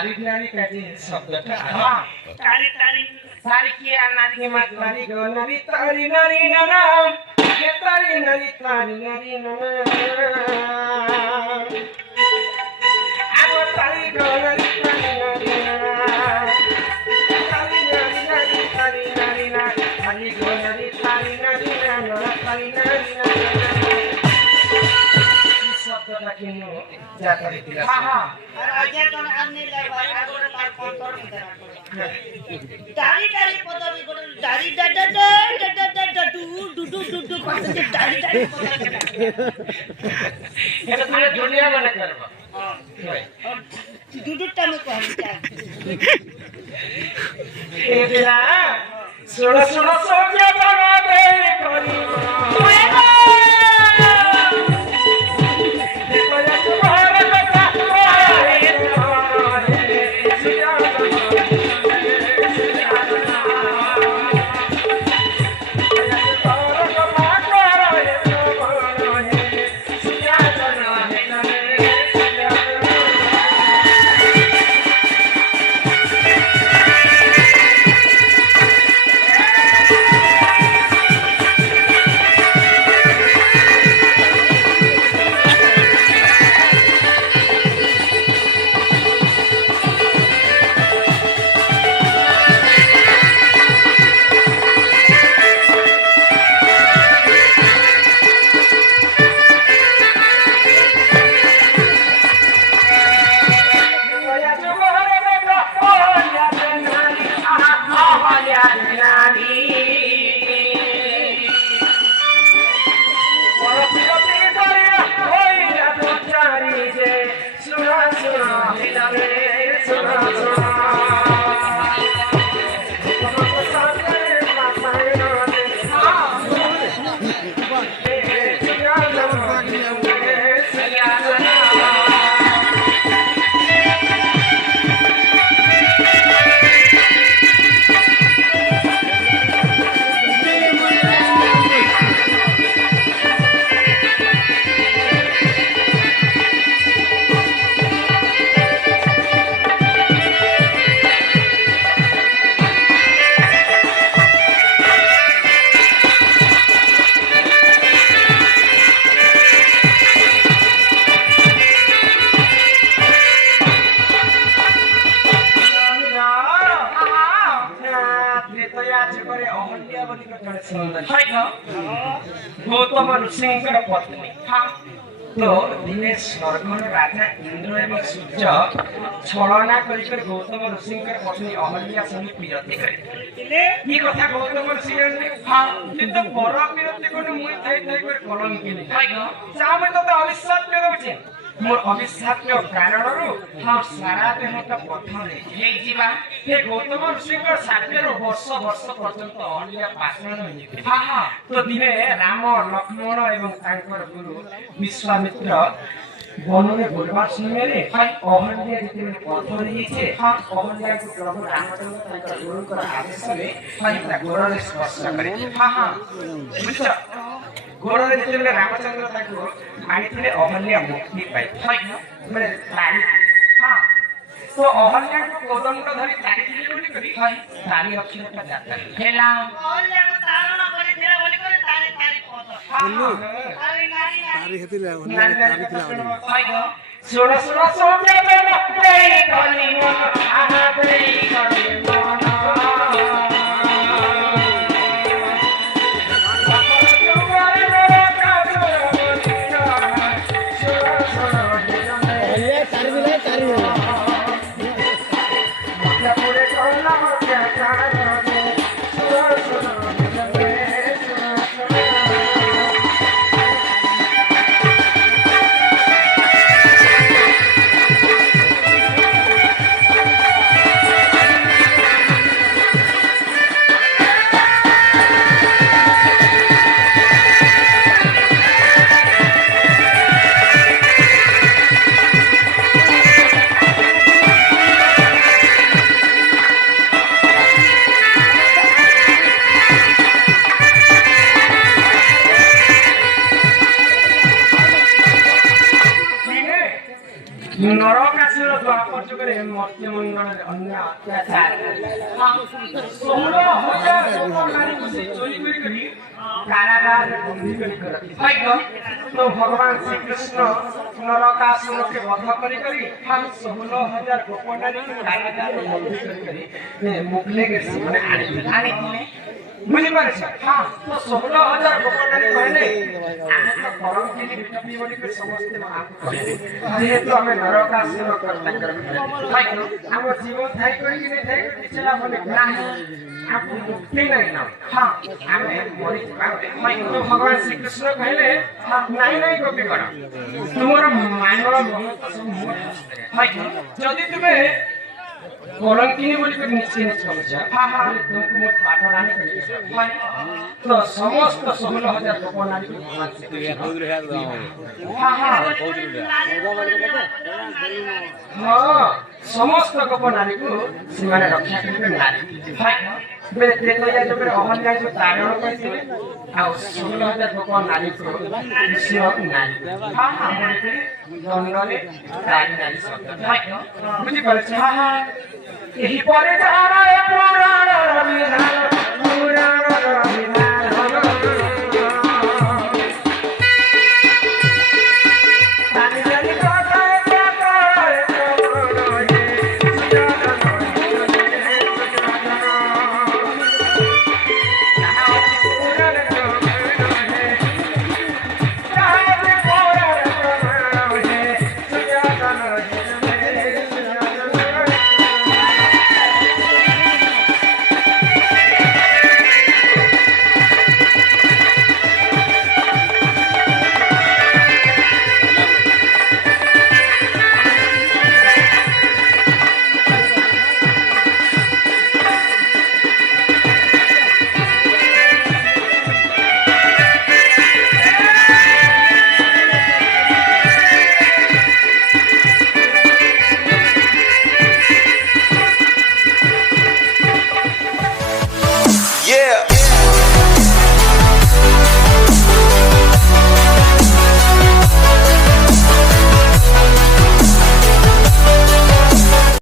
तारीख नारी काजे शब्दটা तारीख तारीख सारी की नारी की मत नारी गो नारी तारी नारी नाना ये तारी नारी नाना आगो तारी गो नारी नारी नाना तारी नारी ना तारी गो नारी नाना तारी नारी शब्दটা কেন যাতা দিলা हां আর আগে তো আমনে লাগবা আগরে তার কন্ট্রোল মধ্যে দাড়ি দাড়ি পদবি করে দাড়ি দাদা দাদা do do do do do করতে দাড়ি দাড়ি এটা তুমি দুনিয়া মানে করবা হ্যাঁ দুদুটা মে কইতা এলা সোনা সোনা সোনা বানা দে করি गौतम ऋषिंकर पत्नी तो दिने स्वर्गर राजा इंद्र एवं सूर्य छलना कर गौतम ऋषिंकर पत्नी अहल्या सहित विरति करे ये कथा गौतम ऋषि हां किंतु बर विरति कोने मुई थाई थाई कर कलम केली जा मैं तो अविश्वास करबे मोर अविश्वास कारण हम सारा देह पथरे हे जीवा हे गौतम ऋषिंकर 60 वर्ष वर्ष पर्यंत अहल्या पाषाण होई हां हां तो दिने राम लक्ष्मण एवं तांकर गुरु विश्वामित्र बनने बोलबार समय रे अहल्या जेते पथर हिचे हां अहल्या को प्रभु रामचंद्र तांकर गुरु कर आदेश रे ता गोरले स्पर्श करे हां हां बुझछ गोरले जेते रामचंद्र तांकर आनिथिले अहल्या मुक्ति पाई माने तारी हां तो अहल्या को कोदंड धरि तारी दिले बोली करी तारी अक्षर का जाता हेला अहल्या को तारण करी दिला बोली करे तारी तारी पद तारी नारी तारी हेतिले तारी तिला सोना सोना सोना बेना तेरी कली मन आहा तेरी कली मन ନରକାସୁର ଦ୍ୱାପର ଯୁଗରେ ମର୍ତ୍ତ୍ୟମଣ୍ଡଳରେ ଅନ୍ୟ ଅତ୍ୟାଚାର 16,000 ଗୋପ ନାରୀକୁ ସେ ଚୋରି କରି କାରାଗାରରେ ବନ୍ଦୀ କରି ଭାଗ୍ୟ तो भगवान श्री कृष्ण नरकासुर के वध करी हम 16,000 गोप नारी को कारागार में बंदी करी मुगले के सामने आने बुझी पारे छ हां तो 16,000 गोप नारी कहले आमे तो परम के लिए विटपी बोली के समस्त महान कहले जेहेतु हमें नरकासुर करता कर भाई हम जीवन थाई कोई कि नहीं थाई कोई चला बोले नहीं आप मुक्ति नहीं ना हां हमें मरी भाई तो भगवान श्री कृष्ण कहले हां नहीं कॉपी करो तुम्हारा मानव मन तो सब मोर भाई जदी तुम्हें कलंकिनी बोली कर निश्चित समझा हां हां तुमको मोर पाठरानी कर भाई तो समस्त 16,000 गोप नारी को भगवान से हां हां समस्त गोप नारी को सीमाने रक्षा करके नारी भाई मेरे तेतया जो मेरे अहल्या जो तारण करथिले आ 16,000 गोप नारी को शिव नारी हां हां बोले दंडले नारी शब्द भाई बुझी पारे हां हां एही परे जारा पुराण विधान पुराण